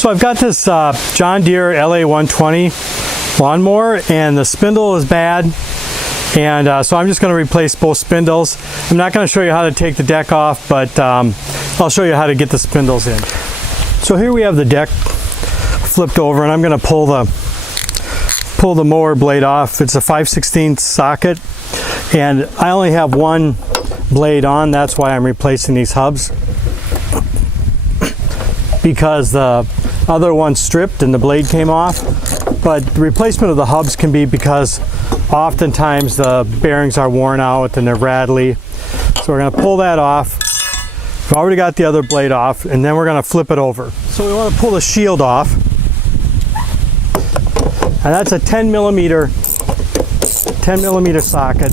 So I've got this John Deere LA120 lawnmower, and the spindle is bad, and so I'm just going to replace both spindles. I'm not going to show you how to take the deck off, but I'll show you how to get the spindles in. So here we have the deck flipped over, and I'm going to pull the mower blade off. It's a 5/16 socket, and I only have one blade on. That's why I'm replacing these hubs, because the other one stripped and the blade came off. But the replacement of the hubs can be because oftentimes the bearings are worn out and they're rattly. So we're going to pull that off. We've already got the other blade off, and then we're going to flip it over. So we want to pull the shield off, and that's a 10 millimeter socket.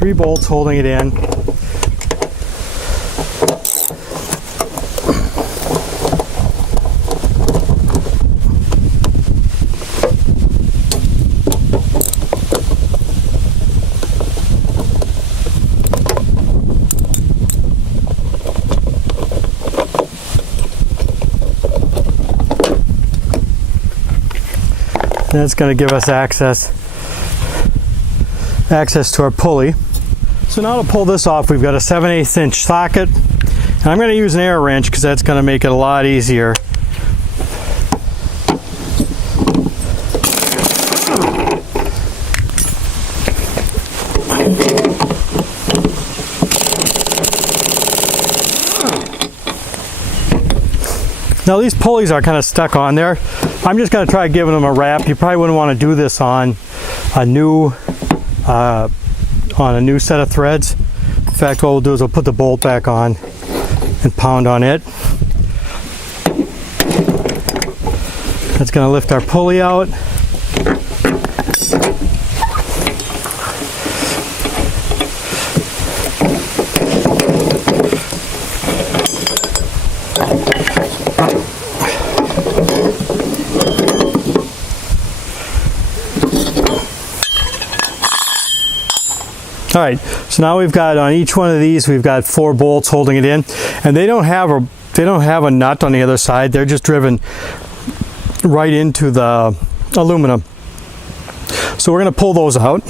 Three bolts holding it in. That's going to give us access to our pulley. So now to pull this off, we've got a 7/8 inch socket, and I'm going to use an air wrench because that's going to make it a lot easier. Now these pulleys are kind of stuck on there. I'm just going to try giving them a wrap. You probably wouldn't want to do this on a new set of threads. In fact, what we'll do is we'll put the bolt back on and pound on it. That's going to lift our pulley out. All right, so now we've got on each one of these, we've got 4 bolts holding it in, and they don't have a nut on the other side. They're just driven right into the aluminum. So we're going to pull those out.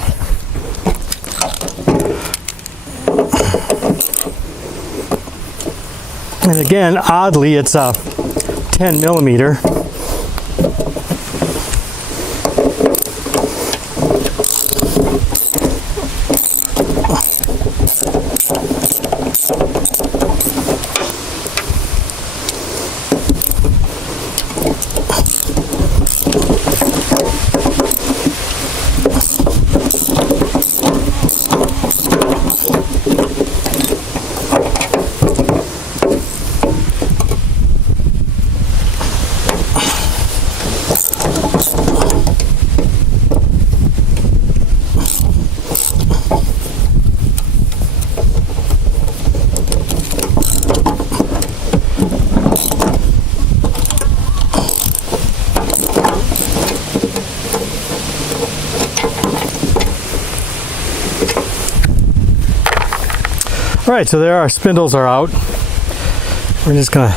And again, oddly, it's a 10 millimeter. All right, so there our spindles are out. We're just gonna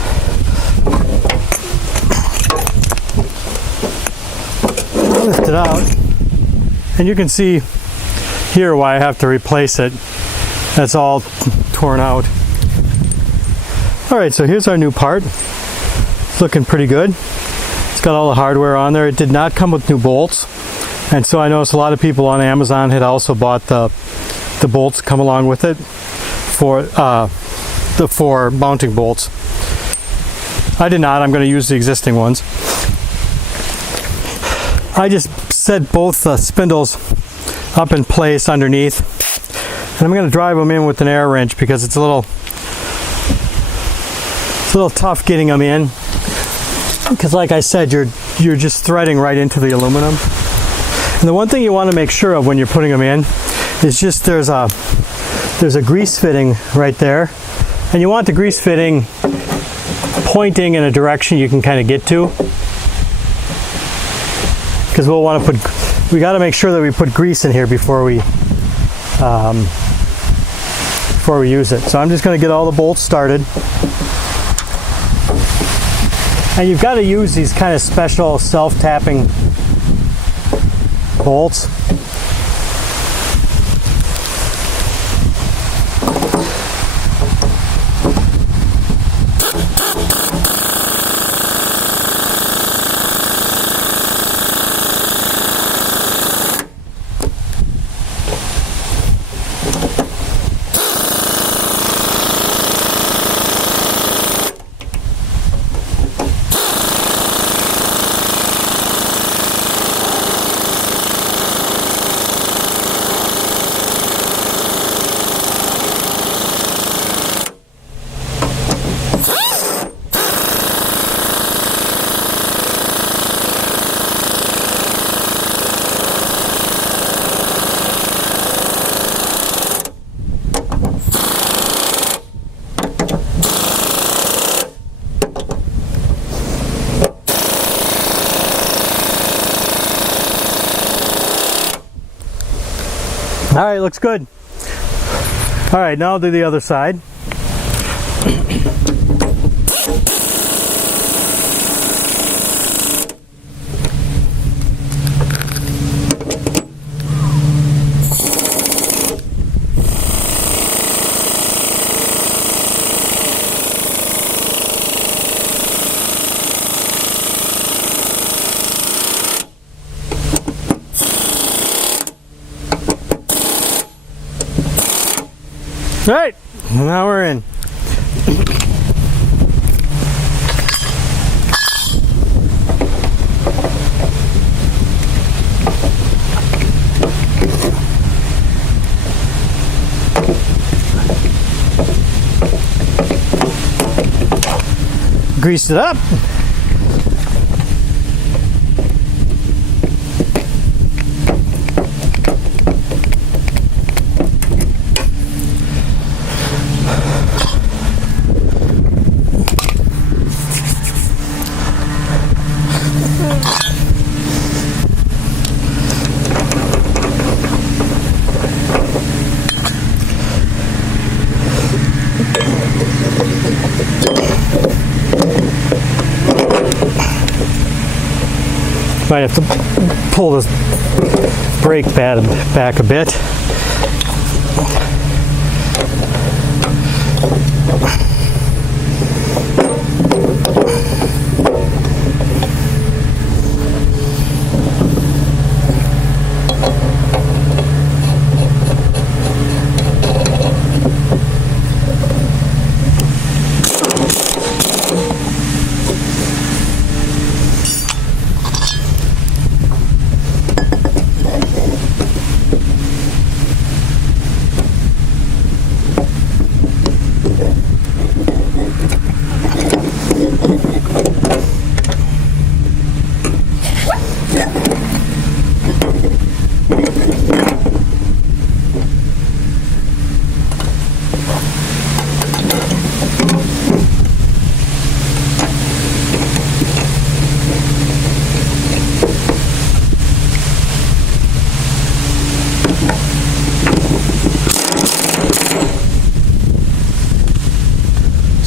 lift it out, and you can see here why I have to replace it. That's all torn out. All right, so here's our new part. It's looking pretty good. It's got all the hardware on there. It did not come with new bolts, and so I noticed a lot of people on Amazon had also bought the bolts come along with it for the 4 mounting bolts. I did not. I'm going to use the existing ones. I just set both the spindles up in place underneath, and I'm going to drive them in with an air wrench because it's a little tough getting them in, because like I said, you're just threading right into the aluminum. And the one thing you want to make sure of when you're putting them in is just there's a grease fitting right there, and you want the grease fitting pointing in a direction you can kind of get to, because we'll want to we got to make sure that we put grease in here before we before we use it. So I'm just going to get all the bolts started. And you've got to use these kind of special self-tapping bolts. All right, looks good. All right, now I'll do the other side. All right, now we're in. Grease it up. Might have to pull this brake pad back a bit.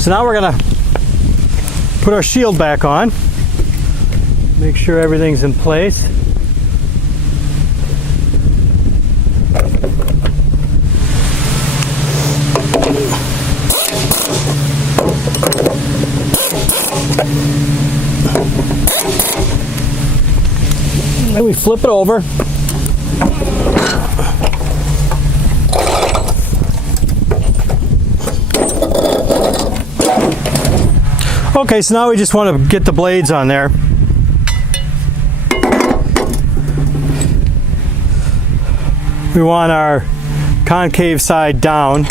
So now we're going to put our shield back on, make sure everything's in place. Then we flip it over. Okay, so now we just want to get the blades on there. We want our concave side down.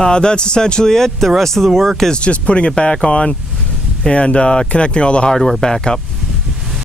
That's essentially it. The rest of the work is just putting it back on and connecting all the hardware back up.